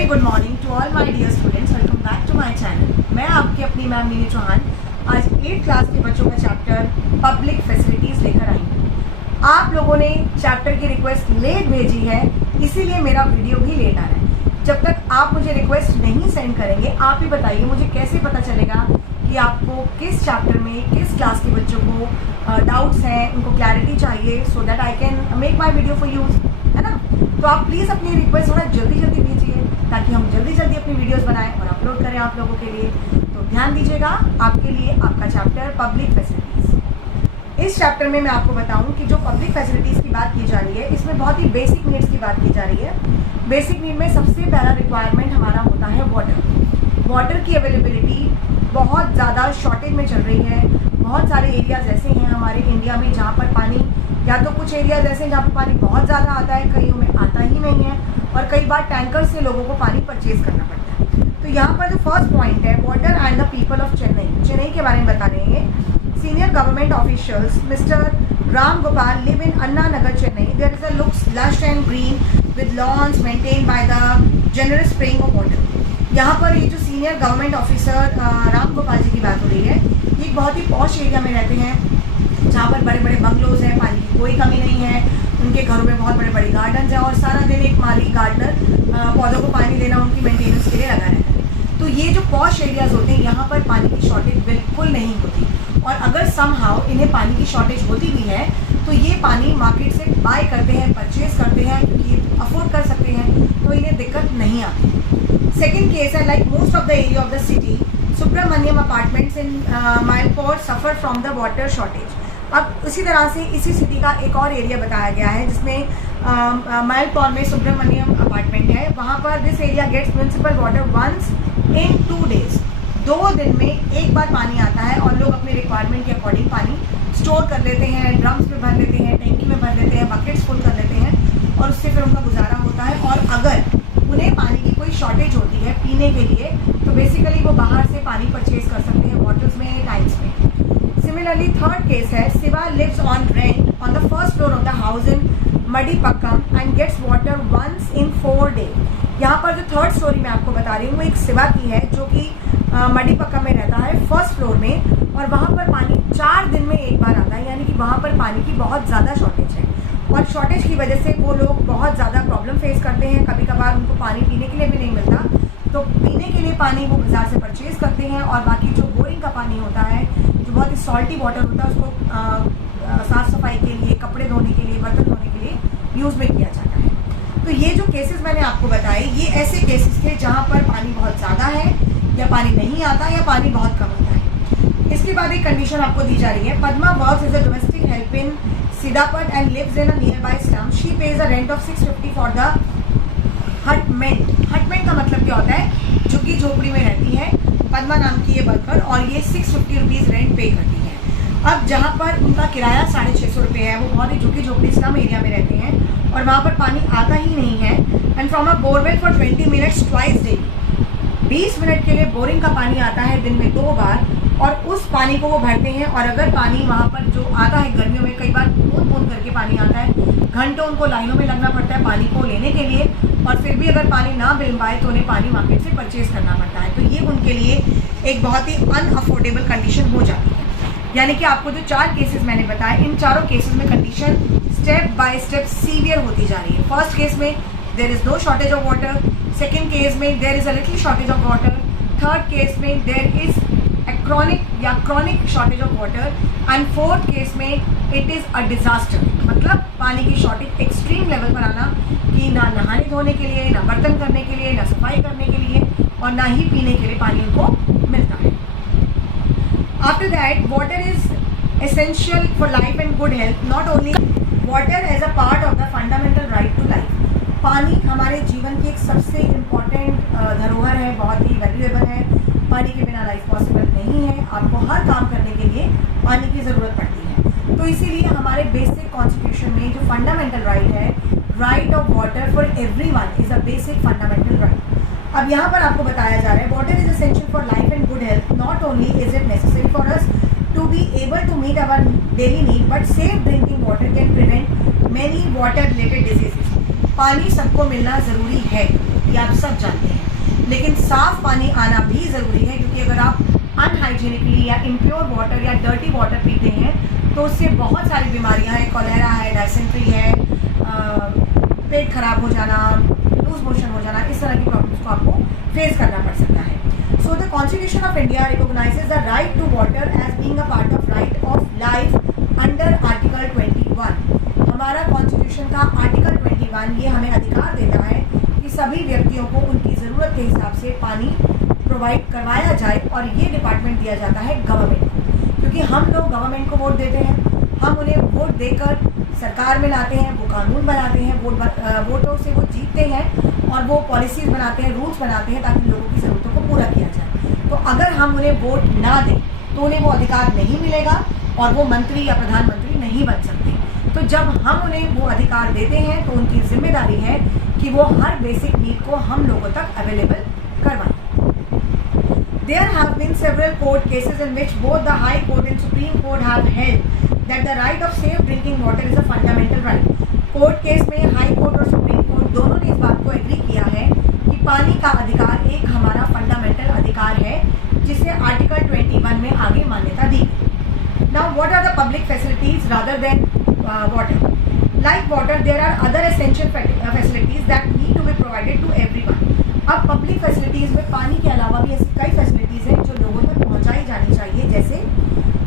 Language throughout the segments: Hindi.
Very good morning to all my dear students, welcome back to my channel. मैं आपकी अपनी मैम नीनी चौहान आज 8th क्लास के बच्चों का चैप्टर पब्लिक फैसिलिटीज़ लेकर आई हूँ। आप लोगों ने चैप्टर की रिक्वेस्ट लेट भेजी है, इसीलिए मेरा वीडियो भी लेट आ रहा है। जब तक आप मुझे रिक्वेस्ट नहीं सेंड करेंगे, आप ही बताइए मुझे कैसे पता चलेगा कि आपको किस चैप्टर में किस क्लास के बच्चों को डाउट्स हैं, उनको क्लैरिटी चाहिए, so that I can make my video for use, है ना। तो आप प्लीज़ अपनी रिक्वेस्ट थोड़ा जल्दी जल्दी भेजिए ताकि हम जल्दी जल्दी अपनी वीडियोस बनाएं और अपलोड करें आप लोगों के लिए। तो ध्यान दीजिएगा, आपके लिए आपका चैप्टर पब्लिक फैसिलिटीज़। इस चैप्टर में मैं आपको बताऊं कि जो पब्लिक फैसिलिटीज़ की बात की जा रही है, इसमें बहुत ही बेसिक नीड्स की बात की जा रही है। बेसिक नीड में सबसे पहला रिक्वायरमेंट हमारा होता है वाटर। वाटर की अवेलेबिलिटी बहुत ज़्यादा शॉर्टेज में चल रही है। बहुत सारे एरियाज ऐसे हैं हमारे इंडिया में जहाँ पर पानी, या तो कुछ एरियाज ऐसे हैं जहाँ पर पानी बहुत ज़्यादा आता है, कईयों में आता ही नहीं है, और कई बार टैंकर से लोगों को पानी परचेज करना पड़ता है। तो यहाँ पर जो फर्स्ट पॉइंट है, water and the people of Chennai. Chennai के बारे में बता रहे हैं। Senior government officials mister Ram Gopal live in Anna Nagar Chennai. There is a looks lush and green with lawns maintain by the generous spring of water. यहाँ पर ये जो senior government officer Ram Gopal ji की बात हो रही है, ये एक बहुत ही पॉश एरिया में रहते हैं जहाँ पर बड़े बड़े बंगलोज हैं, पानी की कोई कमी नहीं है, उनके घरों में बहुत बड़े बड़े गार्डन्स हैं और सारा दिन एक माली गार्डनर पौधों को पानी देना उनकी मेंटेनेंस के लिए लगा रहता है। तो ये जो पॉश एरियाज होते हैं, यहाँ पर पानी की शॉर्टेज बिल्कुल नहीं होती, और अगर समहाउ इन्हें पानी की शॉर्टेज होती भी है तो ये पानी मार्केट से बाय करते हैं, परचेज करते हैं, क्योंकि अफोर्ड कर सकते हैं, तो इन्हें दिक्कत नहीं आती। सेकेंड केस है, like most of the area of the city, Subramaniam apartments in Mylapore suffer from the water shortage. अब उसी तरह से इसी सिटी का एक और एरिया बताया गया है जिसमें माइलपोर में सुब्रमण्यम अपार्टमेंट है। वहाँ पर this area gets municipal water once in 2 days। 2 दिन में एक बार पानी आता है और लोग अपने रिक्वायरमेंट के अकॉर्डिंग पानी स्टोर कर लेते हैं, ड्रम्स में भर लेते हैं, टैंकी में भर लेते हैं, बकेट्स फुल कर लेते हैं, और उससे फिर उनका गुजारा होता है। और अगर उन्हें पानी की कोई शॉर्टेज होती है पीने के लिए, तो बेसिकली वो बाहर से पानी परचेज कर सकते हैं बॉटल्स में, टाइम्स में। Similarly, third case है, Siva lives on rent on the first floor of the house in Madipakkam and gets water once in 4 days। यहाँ पर जो थर्ड स्टोरी मैं आपको बता रही हूँ वो एक सिवा की है जो कि मडिपक्कम में रहता है फर्स्ट फ्लोर में, और वहाँ पर पानी 4 दिन में एक बार आता है, यानी कि वहाँ पर पानी की बहुत ज़्यादा शॉर्टेज है। और शॉर्टेज की वजह से वो लोग बहुत ज़्यादा प्रॉब्लम फेस करते हैं। कभी कभार उनको पानी पीने के लिए भी नहीं मिलता, तो पीने के लिए पानी वो बाजार से परचेज करते हैं, और बाकी जो बोरिंग का पानी होता है, जो बहुत ही सॉल्टी वाटर होता है, उसको साफ़ सफाई के लिए, कपड़े धोने के लिए, बर्तन धोने के लिए यूज़ में किया जाता है। तो ये जो केसेस मैंने आपको बताए, ये ऐसे केसेस थे जहाँ पर पानी बहुत ज़्यादा है, या पानी नहीं आता, या पानी बहुत कम होता है। इसके बाद एक कंडीशन आपको दी जा रही है। Padma works as a domestic help in Saidapet and lives in a nearby slum. She pays a rent of 650 for the hutment. Hutment का मतलब क्या होता है? झुग्गी झोपड़ी में रहती है पद्मा नाम की ये वर्कर, और ये 650 रुपीज़ रेंट पे करती है। अब जहाँ पर उनका किराया 650 रुपये है, वो बहुत ही झुग्गी झोपड़ी स्लम एरिया में रहते हैं, और वहाँ पर पानी आता ही नहीं है। And from a borewell for 20 minutes twice daily. 20 minute के लिए बोरिंग का पानी आता है दिन में 2 बार, और उस पानी को वो भरते हैं। और अगर पानी वहाँ पर जो आता है गर्मियों में, कई बार बूंद बूंद करके पानी आता है, घंटों उनको लाइनों में लगना पड़ता है पानी को लेने के लिए, और फिर भी अगर पानी ना मिल पाए तो उन्हें पानी मार्केट से परचेज करना पड़ता है। तो ये उनके लिए एक बहुत ही अनअफोर्डेबल कंडीशन हो जाती है। यानी कि आपको जो 4 केसेस मैंने बताए, इन चारों केसेस में condition step by step severe होती जा रही है। फर्स्ट केस में there is no shortage of water, second case में there is a little shortage of water, third case में देयर इज क्रॉनिक या chronic shortage of water, and fourth case में इट इज़ अ डिजास्टर। मतलब पानी की शॉर्टेज एक्सट्रीम लेवल पर आना, कि ना नहाने धोने के लिए, ना बर्तन करने के लिए, ना सफाई करने के लिए, और ना ही पीने के लिए पानी उनको मिलता है। After that, water is essential for life and good health. Not only water as a part of the fundamental right to life. पानी हमारे जीवन की एक सबसे इम्पॉर्टेंट धरोहर है, बहुत ही वैल्यूएबल है। पानी के बिना लाइफ पॉसिबल नहीं है। आपको हर काम करने के लिए पानी की ज़रूरत पड़ती है। तो इसीलिए हमारे बेसिक कॉन्स्टिट्यूशन में जो फंडामेंटल राइट है, right of water for everyone is a basic fundamental right. अब यहाँ पर आपको बताया जा रहा है, water is essential for life and good health. Not only is it necessary for us to be able to meet our daily need, but safe drinking water can prevent many water related diseases. पानी सबको मिलना ज़रूरी है, ये आप सब जानते हैं। लेकिन साफ पानी आना भी ज़रूरी है, क्योंकि अगर आप अनहाइजीनिकली या इम्प्योर वाटर या डर्टी वाटर पीते हैं तो उससे बहुत सारी बीमारियां हैं, कॉलेरा है, डायसेंट्री है, पेट खराब हो जाना, लूज मोशन हो जाना, इस तरह की प्रॉब्लम्स को आपको फेस करना पड़ सकता है। So the constitution of India recognises the right to water as being a part of right of life under article 21। हमारा कॉन्स्टिट्यूशन का आर्टिकल 21 ये हमें अधिकार देता है कि सभी व्यक्तियों को उनकी ज़रूरत के हिसाब से पानी प्रोवाइड करवाया जाए, और ये डिपार्टमेंट दिया जाता है गवर्नमेंट को, क्योंकि हम लोग गवर्नमेंट को वोट देते हैं, हम उन्हें वोट देकर सरकार में लाते हैं, वो कानून बनाते हैं, वोटों से वो जीतते हैं और वो पॉलिसीज बनाते हैं, रूल्स बनाते हैं ताकि लोगों की ज़रूरतों को पूरा किया जाए। तो अगर हम उन्हें वोट ना दें तो उन्हें वो अधिकार नहीं मिलेगा और वो मंत्री या प्रधानमंत्री नहीं बन सकते। तो जब हम उन्हें वो अधिकार देते हैं तो उनकी जिम्मेदारी है कि वो हर बेसिक नीड को हम लोगों तक अवेलेबल करवाएं। There have been several court cases in which both the High Court and Supreme Court have held that the right of safe drinking water is a fundamental right. Court case में हाई कोर्ट और सुप्रीम कोर्ट दोनों ने इस बात को एग्री किया है कि पानी का अधिकार एक हमारा फंडामेंटल अधिकार है, जिसे आर्टिकल 21 में आगे मान्यता दी गई। Now what are the public facilities rather than water? Like water, there are other essential facilities that need to be provided to everyone. अब पब्लिक फैसिलिटीज़ में पानी के अलावा भी ऐसी कई फैसिलिटीज़ हैं जो लोगों तक पहुंचाई जानी चाहिए, जैसे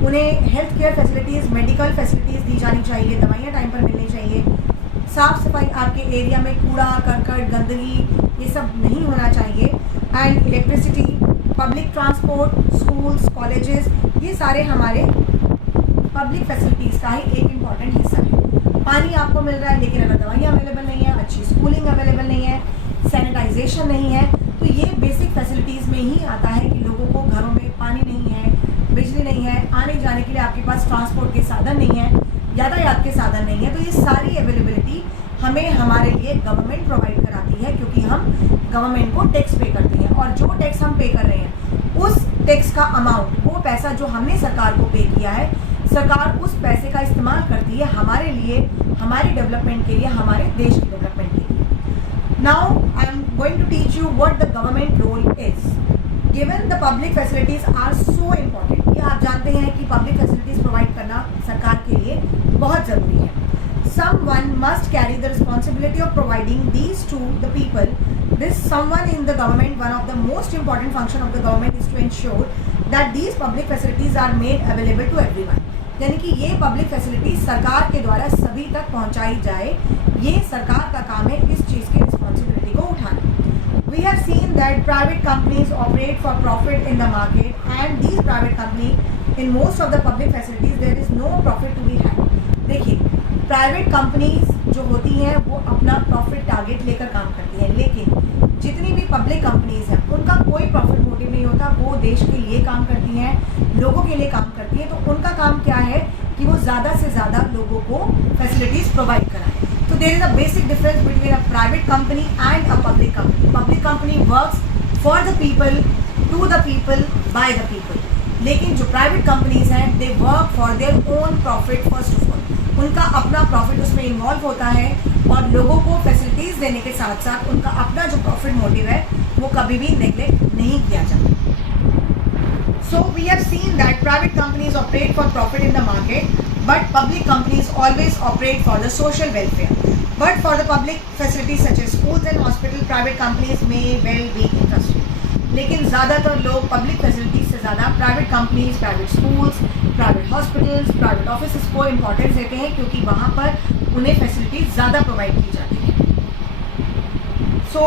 उन्हें health care facilities, medical facilities दी जानी चाहिए, दवाइयाँ टाइम पर मिलनी चाहिए, साफ़ सफाई, आपके एरिया में कूड़ा करकट गंदगी ये सब नहीं होना चाहिए, and electricity, public transport, schools, colleges, ये सारे हमारे पब्लिक फैसिलिटीज़ का ही एक इम्पॉर्टेंट हिस्सा है। पानी आपको मिल रहा है, लेकिन अगर दवाइयाँ अवेलेबल नहीं है, अच्छी स्कूलिंग अवेलेबल नहीं है, सैनिटाइजेशन नहीं है, तो ये बेसिक फैसिलिटीज़ में ही आता है कि लोगों को घरों में पानी नहीं है, बिजली नहीं है, आने जाने के लिए आपके पास ट्रांसपोर्ट के साधन नहीं है, यातायात के साधन नहीं है। तो ये सारी अवेलेबिलिटी हमें हमारे लिए गवर्नमेंट प्रोवाइड कराती है, क्योंकि हम गवर्नमेंट को टैक्स पे करते हैं, और जो टैक्स हम पे कर रहे हैं उस टैक्स का अमाउंट, वो पैसा जो हमने सरकार को पे किया है, सरकार उस पैसे का इस्तेमाल करती है हमारे लिए, हमारे डेवलपमेंट के लिए, हमारे देश के डेवलपमेंट के लिए। Now I am going to teach you what the government role is. Given the public facilities are so important, ये आप जानते हैं कि पब्लिक फैसिलिटीज़ प्रोवाइड करना सरकार के लिए बहुत ज़रूरी है। Someone must carry the responsibility of providing these to the people. This someone in the government, one of the most important function of the government is to ensure that these public facilities are made available to everyone. यानी कि ये पब्लिक फैसिलिटी सरकार के द्वारा सभी तक पहुंचाई जाए, ये सरकार का काम है इस चीज़ की रिस्पॉन्सिबिलिटी को उठाना। We have seen that private companies operate for profit in the market, and these private companies in most of the public facilities there is no profit to be had. देखिए, प्राइवेट कंपनीज जो होती हैं वो अपना प्रॉफिट टारगेट लेकर काम करती हैं, लेकिन जितनी भी पब्लिक कंपनीज हैं उनका कोई प्रॉफिट मोटिव नहीं होता, वो देश के लिए काम करती हैं, लोगों के लिए काम करती हैं। तो उनका काम क्या है कि वो ज़्यादा से ज़्यादा लोगों को फैसिलिटीज़ प्रोवाइड कराएं। तो there is a basic difference between a private company and a public company. Public company works for the people, to the people, by the people, लेकिन जो प्राइवेट कंपनीज हैं they work for their own profit first of all, उनका अपना प्रॉफिट उसमें इन्वॉल्व होता है, और लोगों को फैसिलिटीज़ देने के साथ साथ उनका अपना जो प्रॉफिट मोटिव है वो कभी भी नेग्लेक्ट नहीं किया जाता। So we have seen that private companies operate for profit in the market, but public companies always operate for the social welfare. But for the public facilities such as schools and hospitals, private companies may well be interested. लेकिन ज़्यादातर लोग पब्लिक फैसिलिटीज़ से ज़्यादा private companies, private schools, private hospitals, private office को इम्पोर्टेंस देते हैं, क्योंकि वहाँ पर उन्हें फैसिलिटीज़ ज़्यादा प्रोवाइड की जाती है। So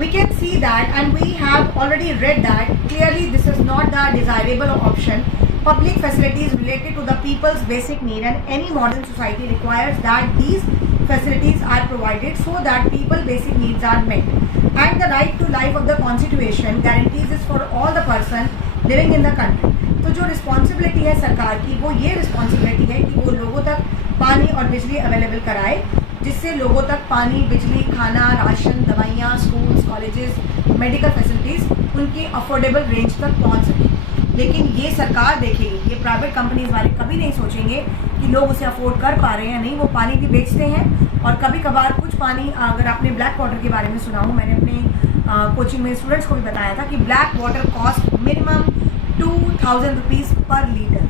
we can see that, and we have already read that clearly this is not the desirable option. Public facilities related to the people's basic need, and any modern society requires that these facilities are provided so that people's basic needs are met. And the right to life of the Constitution guarantees this for all the person living in the country. तो जो रिस्पॉन्सिबिलिटी है सरकार की, वो ये रिस्पॉन्सिबिलिटी है कि वो लोगों तक पानी और बिजली अवेलेबल कराए, जिससे लोगों तक पानी, बिजली, खाना, राशन, दवाइयाँ, स्कूल्स, कॉलेजेस, मेडिकल फैसिलिटीज़ उनकी अफोर्डेबल रेंज तक पहुंच सकें। लेकिन ये सरकार देखेगी, ये प्राइवेट कंपनीज वाले कभी नहीं सोचेंगे कि लोग उसे अफोर्ड कर पा रहे हैं या नहीं। वो पानी भी बेचते हैं और कभी कभार कुछ पानी, अगर आपने ब्लैक वाटर के बारे में सुना हो, मैंने अपने कोचिंग में स्टूडेंट्स को भी बताया था कि black water cost minimum 2000 rupees पर litre.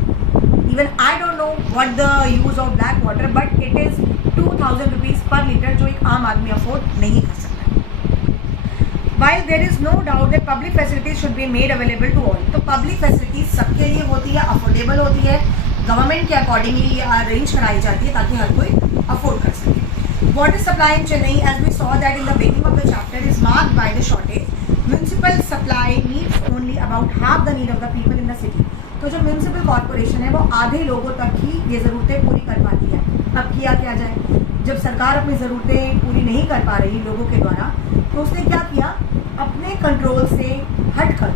Even I don't know what the use of black water, but it is 2000 rupees per liter, जो एक आम आदमी अफोर्ड नहीं कर सकता। While there is no doubt that public facilities should be made available to all, तो public facilities सबके लिए होती है, अफोर्डेबल होती है, गवर्नमेंट के अकॉर्डिंगली अरेंज कराई जाती है ताकि हर कोई अफोर्ड कर सके। Water supply in Chennai, as we saw that in the beginning of the chapter, is marked by the shortage. Municipal supply meets only about half the need of the people in the city. तो जो म्यूनसिपल कॉर्पोरेशन है वो आधे लोगों तक ही ये ज़रूरतें पूरी कर पाती है। अब किया क्या जाए, जब सरकार अपनी ज़रूरतें पूरी नहीं कर पा रही लोगों के द्वारा, तो उसने क्या किया, अपने कंट्रोल से हटकर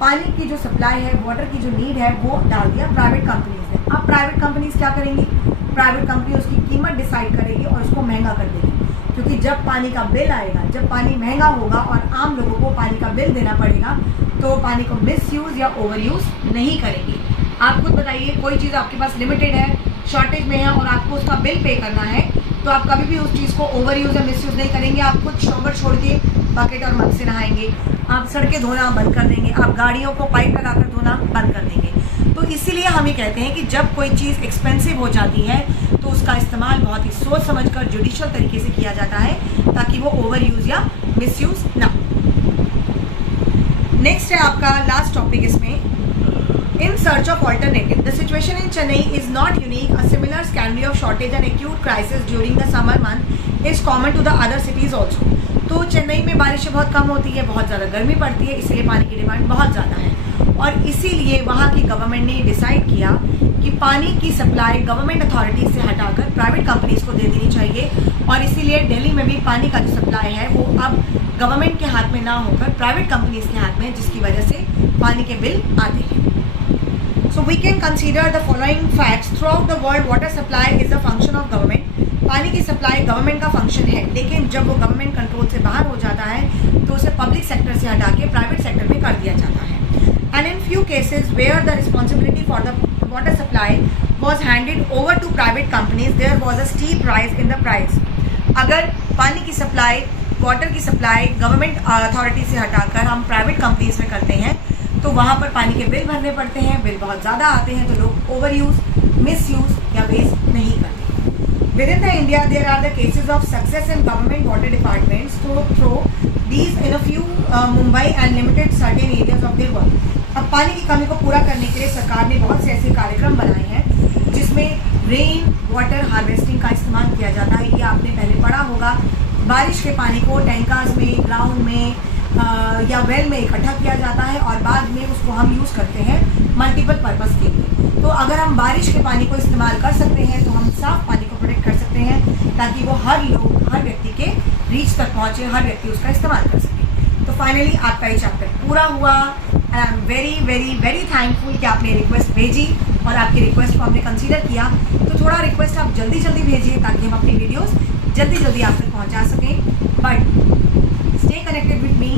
पानी की जो सप्लाई है, वाटर की जो नीड है, वो डाल दिया प्राइवेट कंपनीज ने। अब प्राइवेट कंपनीज क्या करेंगी, प्राइवेट कंपनी उसकी कीमत डिसाइड करेगी और उसको महंगा कर देगी। क्योंकि जब पानी का बिल आएगा, जब पानी महंगा होगा और आम लोगों को पानी का बिल देना पड़ेगा, तो पानी को मिसयूज़ या ओवर यूज़ नहीं करेंगे। आप खुद बताइए, कोई चीज़ आपके पास लिमिटेड है, शॉर्टेज में है और आपको उसका बिल पे करना है, तो आप कभी भी उस चीज़ को ओवर यूज़ या मिसयूज़ नहीं करेंगे। आप खुद शॉवर छोड़ के बकेट और मग से नहाएंगे, आप सड़कें धोना बंद कर देंगे, आप गाड़ियों को पाइप लगाकर धोना बंद कर देंगे। तो इसीलिए हम ये कहते हैं कि जब कोई चीज़ एक्सपेंसिव हो जाती है तो उसका इस्तेमाल बहुत ही सोच समझकर जुडिशियल तरीके से किया जाता है ताकि वो ओवर यूज़ या मिसयूज़ ना हो। नेक्स्ट है आपका लास्ट टॉपिक इसमें, in search of alternative. The situation in Chennai is not unique. A similar scenario of shortage and acute crisis during the summer month is common to the other cities also. तो चेन्नई में बारिशें बहुत कम होती है, बहुत ज़्यादा गर्मी पड़ती है, इसलिए पानी की डिमांड बहुत ज़्यादा है और इसीलिए वहाँ की गवर्नमेंट ने डिसाइड किया कि पानी की सप्लाई गवर्नमेंट अथॉरिटीज से हटाकर प्राइवेट कंपनीज को दे देनी चाहिए और इसीलिए दिल्ली में भी पानी का जो सप्लाई है वो अब गवर्नमेंट के हाथ में ना होकर प्राइवेट कंपनीज के हाथ में, जिसकी वजह से पानी के बिल आते हैं। So we can consider the following facts. Throughout the world, water supply is a function of government. पानी की सप्लाई गवर्नमेंट का फंक्शन है, लेकिन जब वो गवर्नमेंट कंट्रोल से बाहर हो जाता है तो उसे पब्लिक सेक्टर से हटा के प्राइवेट सेक्टर में कर दिया जाता है। And in few cases where the responsibility for the water supply was handed over to private companies, there was a steep rise in the price. अगर पानी की सप्लाई, वाटर की सप्लाई गवर्नमेंट अथॉरिटी से हटाकर हम प्राइवेट कंपनीज में करते हैं तो वहाँ पर पानी के बिल भरने पड़ते हैं, बिल बहुत ज़्यादा आते हैं, तो लोग ओवर यूज़, मिस यूज़ या वेस्ट नहीं करते। Within the India, there are the cases of success in government water departments through these in a few Mumbai and limited certain areas of their work. अब पानी की कमी को पूरा करने के लिए सरकार ने बहुत से ऐसे कार्यक्रम बनाए हैं जिसमें रेन वाटर हार्वेस्टिंग का इस्तेमाल किया जाता है। ये आपने पहले पढ़ा होगा, बारिश के पानी को टैंकर्स में, ग्राउंड में या वेल में इकट्ठा किया जाता है और बाद में उसको हम यूज़ करते हैं मल्टीपल पर्पज़ के लिए। तो अगर हम बारिश के पानी को इस्तेमाल कर सकते हैं तो हम साफ पानी को प्रोटेक्ट कर सकते हैं ताकि वो हर व्यक्ति के रीच तक पहुँचे, हर व्यक्ति उसका इस्तेमाल कर सके। तो फाइनली आपका ये चैप्टर पूरा हुआ and I am very very very thankful कि आपने रिक्वेस्ट भेजी और आपकी रिक्वेस्ट को हमने कंसीडर किया। तो थोड़ा रिक्वेस्ट आप जल्दी जल्दी भेजिए ताकि हम अपनी वीडियोज़ जल्दी जल्दी आप तक पहुँचा सकें। But stay connected with me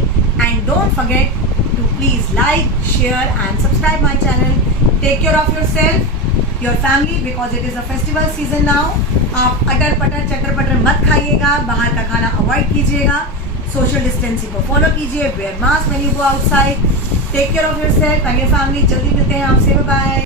and don't forget to please like, share and subscribe my channel. Take care of yourself, your family because it is a festival season now. आप अटर पटर चटर पटर मत खाइएगा, बाहर का खाना अवॉइड कीजिएगा, सोशल डिस्टेंसिंग को फॉलो कीजिए, wear mask when you go outside. Take care of yourself and your family. जल्दी मिलते हैं आपसे, बाय बाय।